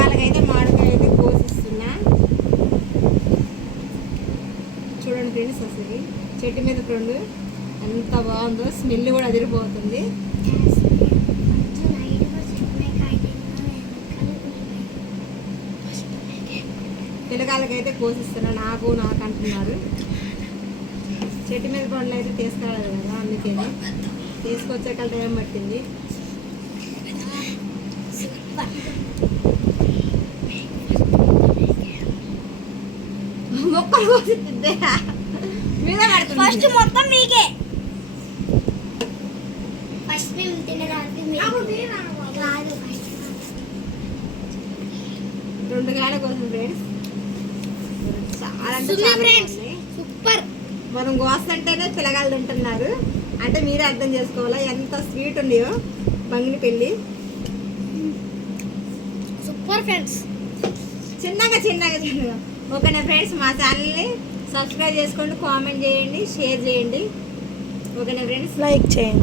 పిల్లగాళ్ళకైతే మామిడికాయ అయితే కోసిస్తున్నా. చూడండి ఫ్రెండ్స్, అసలు చెట్టు మీద పండు ఎంత బాగుందో, స్మెల్ కూడా అదిరిపోతుంది. పిల్లగాళ్ళకైతే కోసిస్తున్నా, నాకు అంటున్నారు. చెట్టు మీద పండ్లు అయితే తీసుకురాలేదు కదా, అందుకని తీసుకొచ్చాక టైం పట్టింది. మొక్కలు కోసి మీద ఫస్ట్ మొత్తం మీకే. ఫస్ట్ మేము తినడానికి 2 కాయల కోసం ఫ్రెండ్స్, చాలా అంటే చాలా బాగుంది. సూపర్. మనం కోస్తుంటేనే పిల్లగాళ్ళు తింటున్నారు అంటే మీరే అర్థం చేసుకోవాలా ఎంత స్వీట్ ఉన్నాయో బంగిని పెళ్ళి. Super friends. చిన్నగా ఓకేనా ఫ్రెండ్స్, మా ఛానల్ని సబ్స్క్రైబ్ చేసుకోండి, కామెంట్ చేయండి, షేర్ చేయండి. ఓకేనా ఫ్రెండ్స్, లైక్ చేయండి.